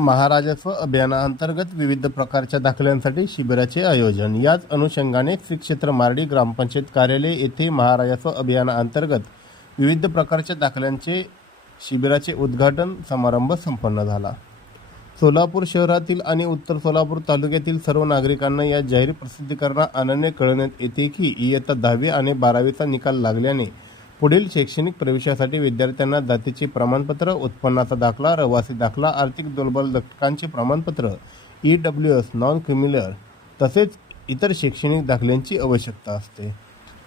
महाराजस्व अभियानाअंतर्गत विविध प्रकारच्या दाखल्यांसाठी शिबिराचे आयोजन. याच अनुषंगाने श्री क्षेत्र मार्डी ग्रामपंचायत कार्यालय येथे महाराजस्व अभियानाअंतर्गत विविध प्रकारच्या दाखल्यांचे शिबिराचे उद्घाटन समारंभ संपन्न झाला. सोलापूर शहरातील आणि उत्तर सोलापूर तालुक्यातील सर्व नागरिकांना या जाहीर प्रसिद्धीकरणा अनन्य कळवण्यात येते की इयत्ता दहावी आणि बारावीचा निकाल लागल्याने पुढील शैक्षणिक प्रवेशासाठी विद्यार्थ्यांना जातीचे प्रमाणपत्र उत्पन्नाचा दाखला रहिवासी दाखला आर्थिक दुर्बल घटकांचे प्रमाणपत्र E W S non creamy layer तसेच इतर शैक्षणिक दाखल्यांची आवश्यकता असते.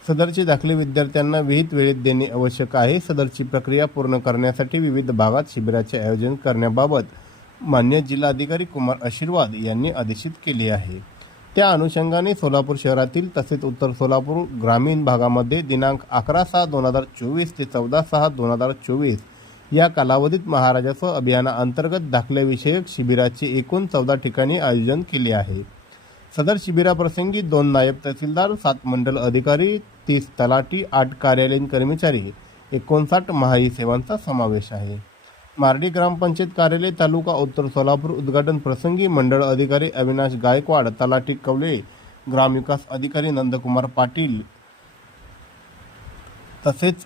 सदरचे दाखले विद्यार्थ्यांना विहित वेळेत देणे आवश्यक आहे. सदरची प्रक्रिया पूर्ण करण्यासाठी विविध भागात शिबिराचे आयोजन करण्याबाबत मान्य जिल्हाधिकारी कुमार आशीर्वाद यांनी आदेशित केले आहे. त्या अनुषंगाने सोलापूर शहरातील तसेच उत्तर सोलापूर ग्रामीण भागामध्ये दिनांक अकरा सहा दोन हजार चोवीस ते चौदा सहा दोन हजार चोवीस या कालावधीत महाराजस्व अभियानाअंतर्गत दाखल्याविषयक शिबिराचे एकूण चौदा ठिकाणी आयोजन केले आहे. सदर शिबिराप्रसंगी दोन नायब तहसीलदार सात मंडल अधिकारी तीस तलाठी आठ कार्यालयीन कर्मचारी एकोणसाठ महाई सेवांचा समावेश आहे. मार्डी ग्रामपंचायत कार्यालय तालुका उत्तर सोलापूर उद्घाटन प्रसंगी मंडळ अधिकारी अविनाश गायकवाड तलाठी कवले ग्रामविकास अधिकारी नंदकुमार पाटील तसेच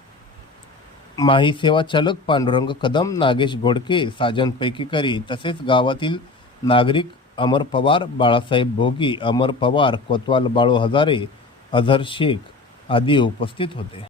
माही सेवा चालक पांडुरंग कदम नागेश घोडके साजन पैकीकरी तसेच गावातील नागरिक अमर पवार बाळासाहेब भोगी अमर पवार कोतवाल बाळू हजारे अझर शेख आदी उपस्थित होते.